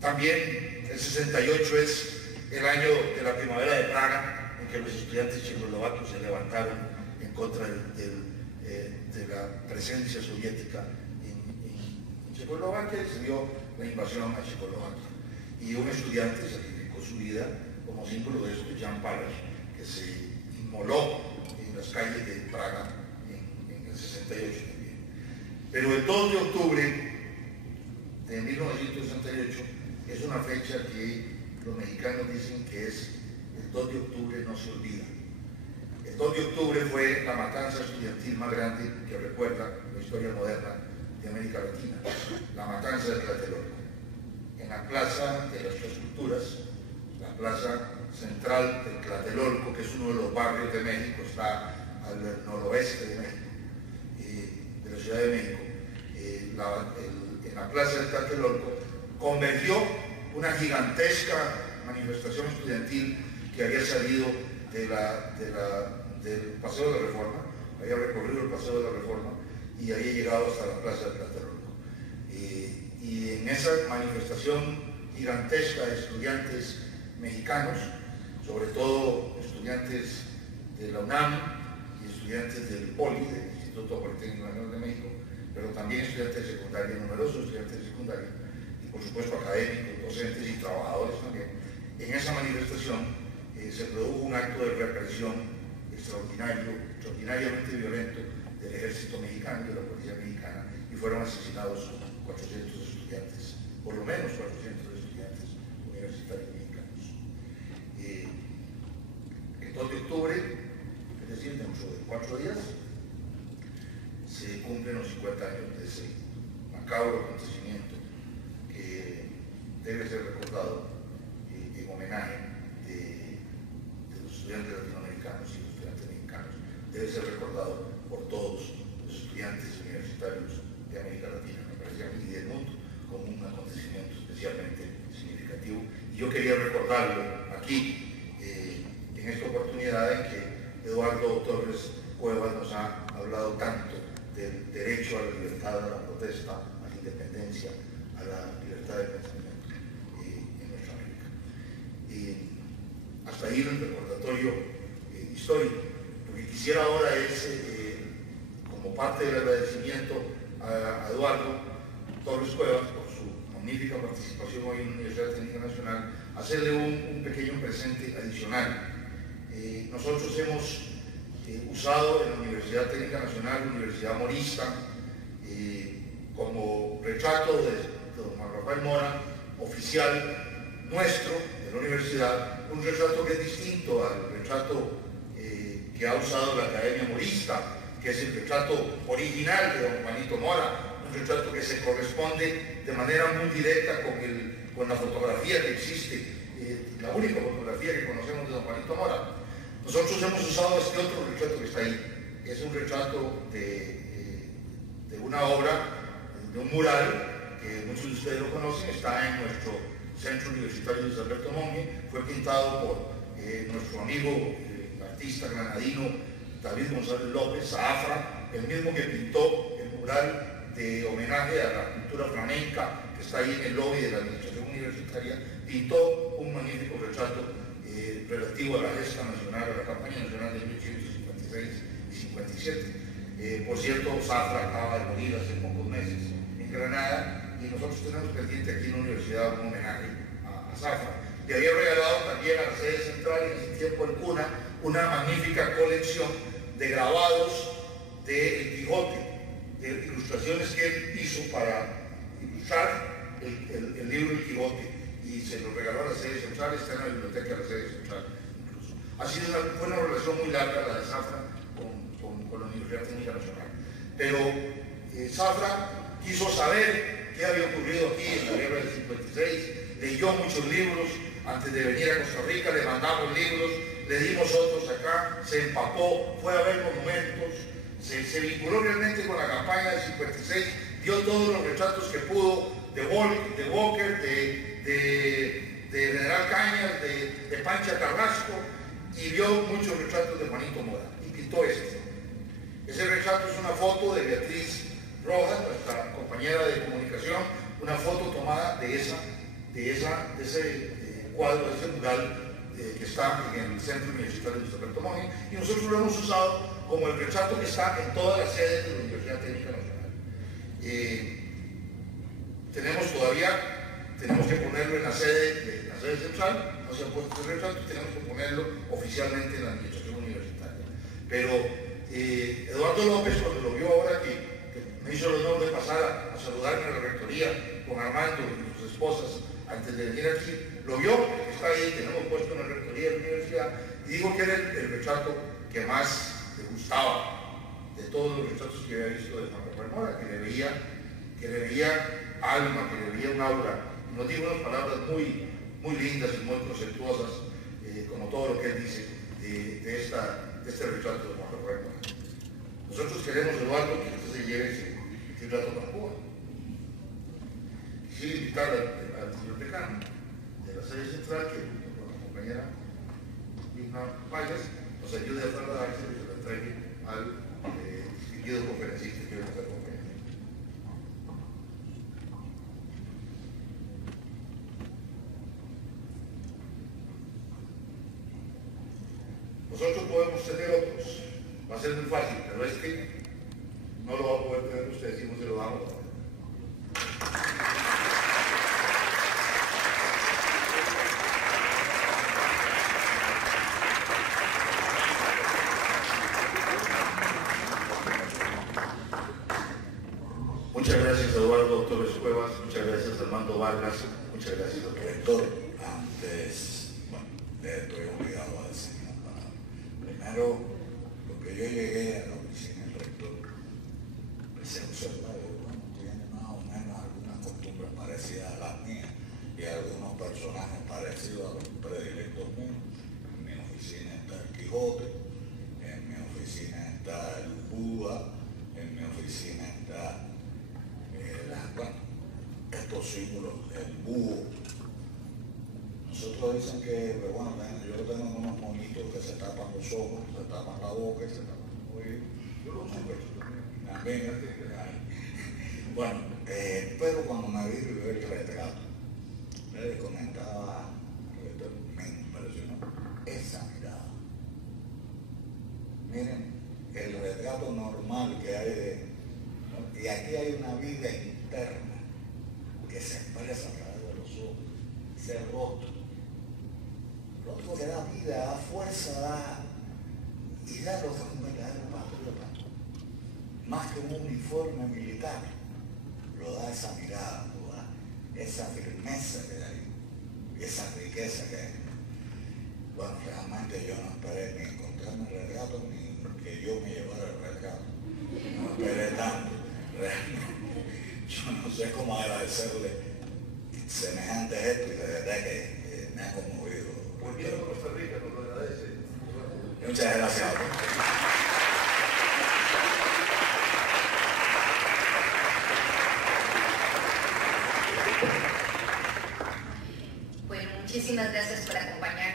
También el 68 es el año de la primavera de Praga, en que los estudiantes checoslovacos se levantaron en contra de la presencia soviética en Checoslovaquia, y se dio la invasión a Checoslovaquia. Y un estudiante sacrificó su vida como símbolo de esto, Jan Palach, que se inmoló en las calles de Praga en el 68 también. Pero el 2 de octubre de 1968 es una fecha que los mexicanos dicen que es el 2 de octubre no se olvida. El 2 de octubre fue la matanza estudiantil más grande que recuerda la historia moderna de América Latina, la matanza de Tlatelolco. En la Plaza de las Tres Culturas, la plaza central de Tlatelolco, que es uno de los barrios de México, está al noroeste de México, de la Ciudad de México. En la plaza de Tlatelolco convergió una gigantesca manifestación estudiantil que había salido del Paseo de la Reforma, había recorrido el Paseo de la Reforma y había llegado hasta la plaza de Tlatelolco. Y en esa manifestación gigantesca de estudiantes mexicanos, sobre todo estudiantes de la UNAM y estudiantes del POLI, del Instituto Politécnico Nacional de México, pero también estudiantes de secundaria, numerosos estudiantes de secundaria, y por supuesto académicos, docentes y trabajadores también. En esa manifestación se produjo un acto de represión extraordinariamente violento del ejército mexicano y de la policía mexicana, y fueron asesinados 400 estudiantes, por lo menos 400 estudiantes universitarios mexicanos. El 2 de octubre, es decir, dentro de 4 días, se cumplen los 50 años de ese macabro acontecimiento que debe ser recordado en homenaje de los estudiantes latinoamericanos y los estudiantes mexicanos. Debe ser recordado por todos los estudiantes universitarios de América Latina, me parece a mí, y del mundo, como un acontecimiento especialmente significativo. Y yo quería recordarlo aquí, en esta oportunidad en que Eduardo Torres Cuevas nos ha hablado tanto del derecho a la libertad, a la protesta, a la independencia, a la libertad de pensamiento en nuestra América. Hasta ahí el recordatorio histórico, porque quisiera ahora es, como parte del agradecimiento a Eduardo Torres Cuevas por su magnífica participación hoy en la Universidad Técnica Nacional, hacerle un pequeño presente adicional. Nosotros hemos usado en la Universidad Técnica Nacional, Universidad Morista, como retrato de don Juan Rafael Mora, oficial nuestro de la universidad, un retrato que es distinto al retrato que ha usado la Academia Morista, que es el retrato original de don Juanito Mora, un retrato que se corresponde de manera muy directa con la fotografía que existe, la única fotografía que conocemos de don Juanito Mora. Nosotros hemos usado este otro retrato que está ahí, es un retrato de una obra, de un mural, que muchos de ustedes lo conocen, está en nuestro Centro Universitario Luis Alberto Monge, fue pintado por nuestro amigo artista granadino David González López, Zafra, el mismo que pintó el mural de homenaje a la cultura flamenca que está ahí en el lobby de la Administración Universitaria, pintó un magnífico retrato relativo a la gesta nacional, a la campaña nacional de 1856 y 57. Por cierto, Zafra acaba de morir hace pocos meses en Granada y nosotros tenemos pendiente aquí en la universidad un homenaje a Zafra. Le había regalado también a la sede central en ese tiempo el CUNA una magnífica colección de grabados de El Quijote, de ilustraciones que él hizo para ilustrar el libro El Quijote, y se lo regaló a la sede central, está en la biblioteca de la sede central incluso. Fue una relación muy larga la de Zafra con la Universidad Técnica Nacional. Pero Zafra quiso saber qué había ocurrido aquí en la guerra del 56, leyó muchos libros, antes de venir a Costa Rica le mandamos libros, le dimos otros acá, se empapó, fue a ver monumentos, se vinculó realmente con la campaña del 56, dio todos los retratos que pudo de Walker, de General Cañas, de Pancha Carrasco, y vio muchos retratos de Juanito Mora, y pintó este. Ese retrato es una foto de Beatriz Rojas, nuestra compañera de comunicación, una foto tomada de ese cuadro, de ese mural que está en el Centro Universitario de Luis Alberto Monge, y nosotros lo hemos usado como el retrato que está en todas las sedes de la Universidad Técnica Nacional. Tenemos que ponerlo en la sede central, no se ha puesto el retrato, tenemos que ponerlo oficialmente en la administración universitaria. Pero Eduardo López, cuando lo vio ahora que me hizo el honor de pasar a saludarme a la rectoría con Armando y sus esposas antes de venir aquí, lo vio, que está ahí, que hemos puesto en la rectoría de la universidad, y dijo que era el retrato que más le gustaba de todos los retratos que había visto de Juan Rafael Mora, que le veía alma, que le veía un aura. Nos dijo unas palabras muy, muy lindas y muy conceptuosas, como todo lo que él dice de este retrato de Juan Rafael Mora. Nosotros queremos, Eduardo, que usted se lleve ese retrato para Cuba. Quisiera invitar al señor decano de la sede central, que junto con la compañera Vilma Valles nos ayude a trasladarse y se lo entregue al distinguido conferencista que hoy nos acompaña. Nosotros podemos tener otros, va a ser muy fácil, pero este no lo va a poder tener usted si no se lo damos. Muchas gracias, Eduardo Torres Cuevas, muchas gracias, Armando Vargas, muchas gracias, doctor. Rector, antes, bueno, estoy obligado a decir una palabra. Primero, lo que yo llegué a la oficina del rector, se observa que bueno, tiene más o menos algunas costumbres parecidas a las mías y algunos personajes parecidos a los predilectos míos. En mi oficina está el Quijote, en mi oficina está el Buda, en mi oficina está estos símbolos, el búho. Nosotros dicen que, pero bueno, yo tengo unos monitos que se tapan los ojos, se tapan la boca y se tapan los oídos. Yo lo uso también. Bueno, pero cuando me vi el retrato, le comentaba, me impresionó esa mirada. Miren, eso da, y da lo que es un verdadero patriota, más que un uniforme militar, lo da esa mirada, lo da esa firmeza que hay, y esa riqueza que hay. Bueno, realmente yo no esperé ni encontrarme el retrato, ni que yo me llevara el retrato. No esperé tanto, realmente. Yo no sé cómo agradecerle semejante gesto y de verdad que me ha conmovido. Volviendo a Costa Rica, nos lo agradece. Muchas gracias. Bueno, muchísimas gracias por acompañarnos.